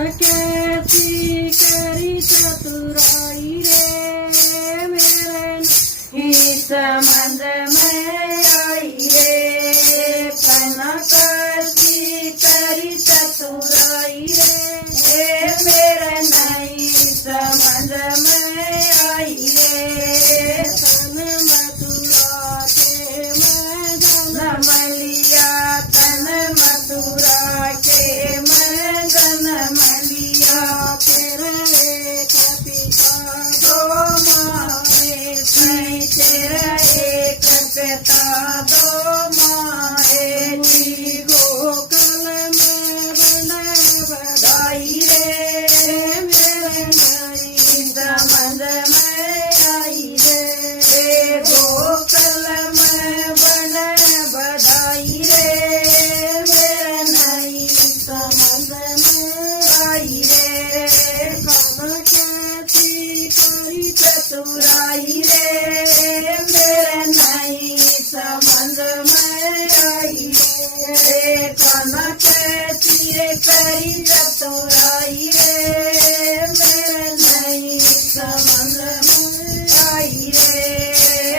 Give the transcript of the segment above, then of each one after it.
कैसी करी चतुराई रे मेरे नहीं समझ में आई रे। कना कैसी करी चतुराई रे मेरे नहीं समझ में आई रे। तन मथुरा के मैं जन्म लिया, तन मथुरा के मैं जन्म लिया। तेरे एक पिता दो माए, तेरा एक पिता दो माए जी। गोकुल में बने बधाई रे मेरे नहीं समझ में आई रे। गोकुल में बने बधाई रे मेरे नहीं समझ में आई रे। कन कैसी करी चतुराई रे मेरे नहीं समझ में आई रे। कन कैसी करी चतुराई रे मेरे नहीं समझ में आई रे।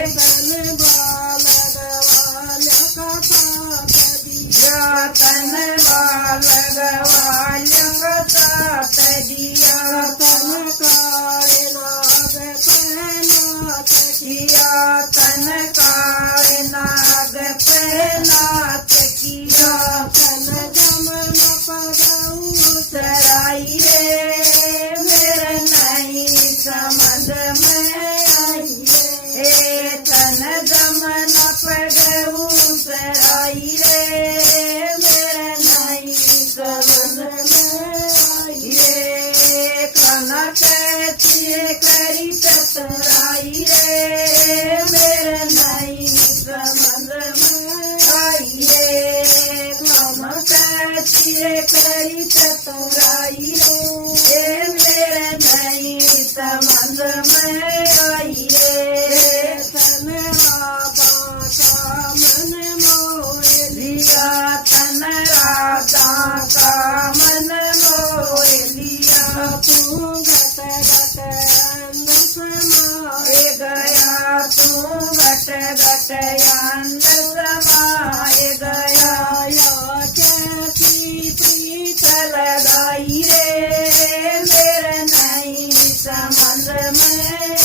तन बाल गवाल कथा दिया, तन बाल गवाल कथा दिया। तन काले नाग पहना किया, तन काले नाग पहना किया। तन जमन पगऊ सराई रे मेरे नहीं समझ में आई रे। तन जमन पगऊ सराई रे मेरे नहीं समझ में आई रे। कना कैसी करी चतुराई रे मेरे नहीं समझ में आई रे। कना कैसी करी चतुराई रे मेरे नहीं समझ में आई रे। तन राधा का मन मोह लिया, तन राधा का मन मोह लिया। तू घट घट अंदर समाए गया, तू घट घट अंदर समाए गया। या कैसी प्रीत लगाई रे मेरे नहीं समझ में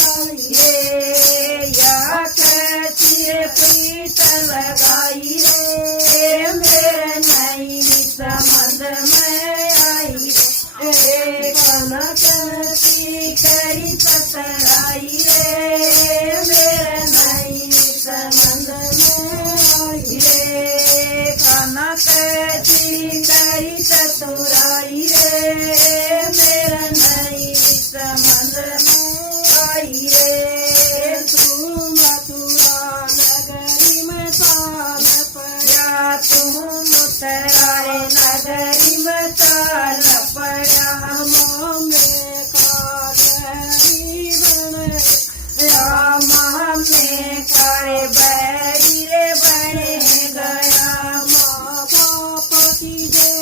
आई रे। या कैसी प्रीत लगाई रे मेरे नहीं समझ में आई रे। कन कैसी करी चतुराई रे मेरे नहीं समझ में आई रे। कन कैसी करी चतुराई रे मेरे नहीं समझ में आई रे। तू मथुरा नगरी में साल पड़ा, तू मथुरा नगरी में साल पड़ा। मोह में काली बने राम में काले बैरी रे बने गया। माँ बाप की जे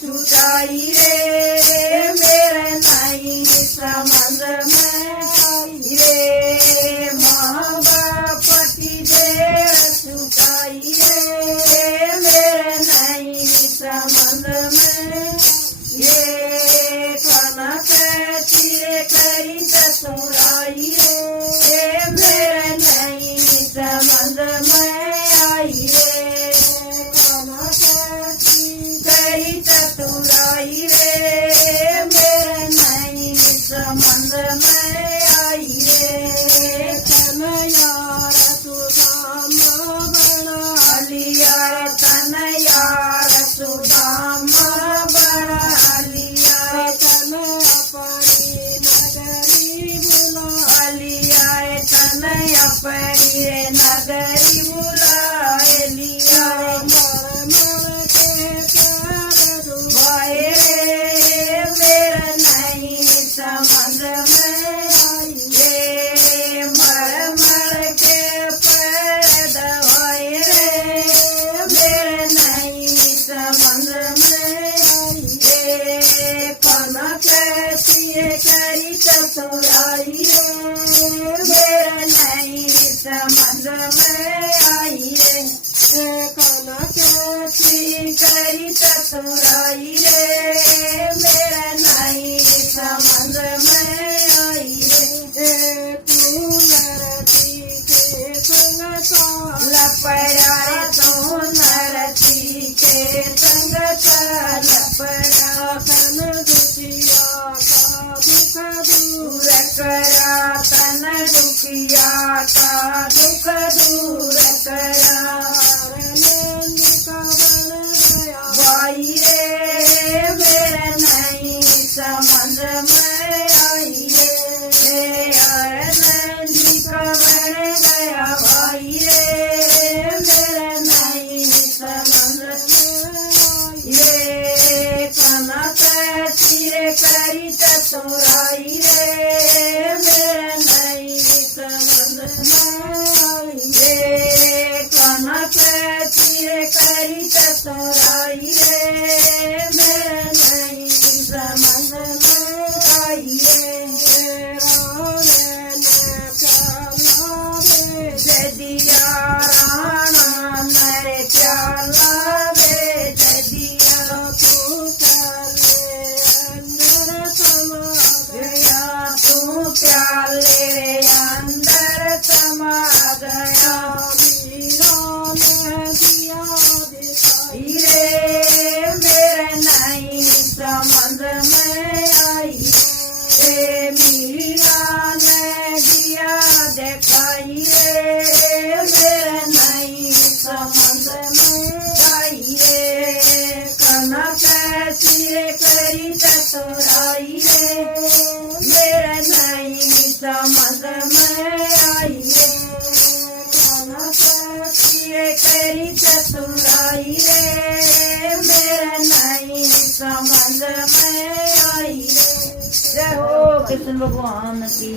छुटाई रे मेरे नहीं समझ में आई रे। माँ बाप की जे छुटाई रे मेरे नहीं समझ में ये। कना कैसी करी चतुराई रे मेरे नहीं समझ में आई रे। कना कैसी करी चतुराई रे मेरे नहीं समझ में आई रे। तन यार सुदाम बना लिया, तन यार सुदाम बना लिया। तन अपनी नगरी बुला लिया, तन अपनी नगरी बुला लिया। मर मर के प्यार डुबाए कर पड़ा तन दुखिया का दुख दूर करा तन दुखिया का दुख दूर करा नंद का बन गया भाई रे मेरे नहीं समझ में आई रे यार नंदी का बन गया भाई रे मेरे नहीं समझ में ये कनक सिर करी चतुराई रे मेरे नहीं समझ में ये कनक सिर करी चतुराई रे मेरे नहीं समझ में आई जदिया राणा मेरे प्याला वे जदिया गया तू प्याले अंदर समा गया रे मेरे नहीं समझ में आई रे मीरा ने दिया दिखाई रे मेरे नहीं समझ में आई रे कनक सिर करी चतुराई रे मेरे नहीं समझ में आई रे कनक सिर करी चतुराई रे मेरे नहीं समझ में आई रे। जय हो कृष्ण भगवान की।